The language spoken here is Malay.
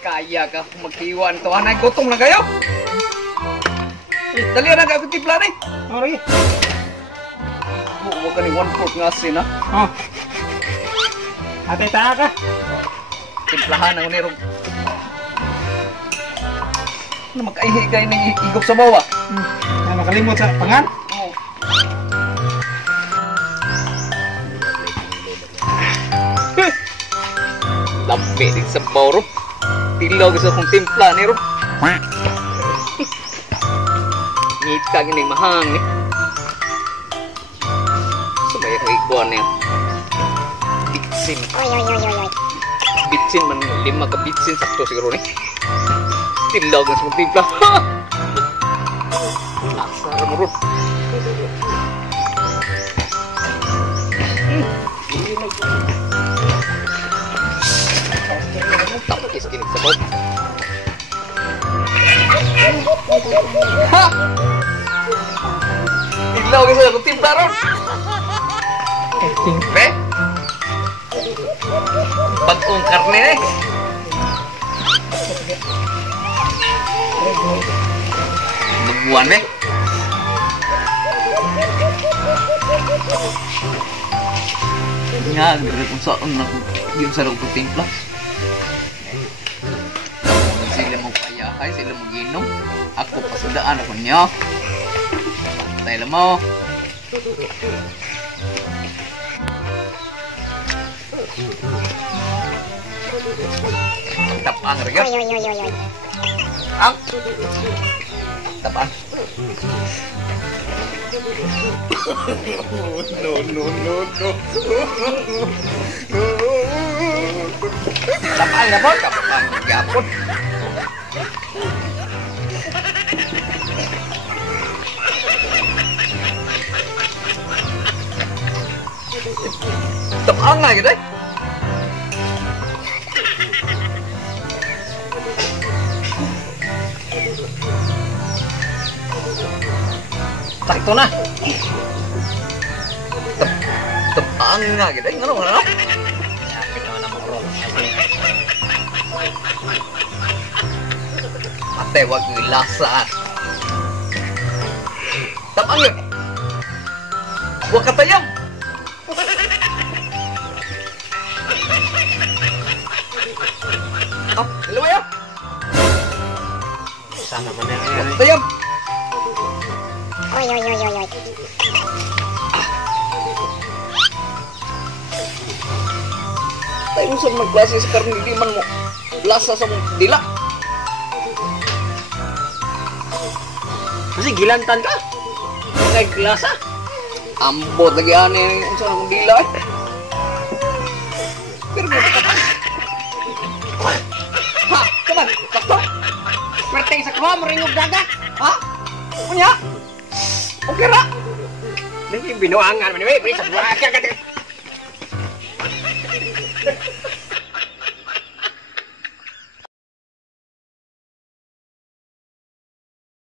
Kaya ka magkiwan to, anay gutom na kayo. Dali na kayo timpla ni. Oh, lagi. Huwag ka ni 1/4 nga asin ha. Oh. Ate taha ka. Timplahan ang nirong. Ano magkaihigay ng igop sa bawa? Na makalimot sa pangan. Oo. Lampi din sa bawa ro. Tilaw gusto kong timpla ni ro. Ngit ka gini mahang ni. Sumay ikuan niya. Bitsin. Bitsin man 5 ka bitsin sakto siguro ni. Tilaw gusto kong timpla. Asar mo ro. Tapos kini sa bawah. Ha! Ilaw kasi ako timpla ron. Be? Bagong karne eh. Nabuan eh. Nga, hindi kung saan na yun sa rupang timpla. Sila mo payahay, sila mo ginom. Ako pasudaan ako niyo. Pantay lang mo. Tapang rin. Ang tapang. No. Tapang na po, tapang yapon. Tapang nga gitu. Sakto na. Tapang nga gitu. Ngano? Sakit naman ang moro. Ate, wag yung lasa. Tapang yun. Huwag katayam. Oh, hello ya. Sana man yan. Huwag katayam. Oy. Tayo sa magklase sa karne, di man mo lasa sa mong dila. Kasi gilantan ka. Kay klasa. Ambot lagi ani sa mong dila eh. Pero ka pa. Ha, kaman, sakto. Perteng sa kuha, maringog dagat. Ha? Kunya? Okay ra. Nang binuangan man ni, pre sa buwan ka.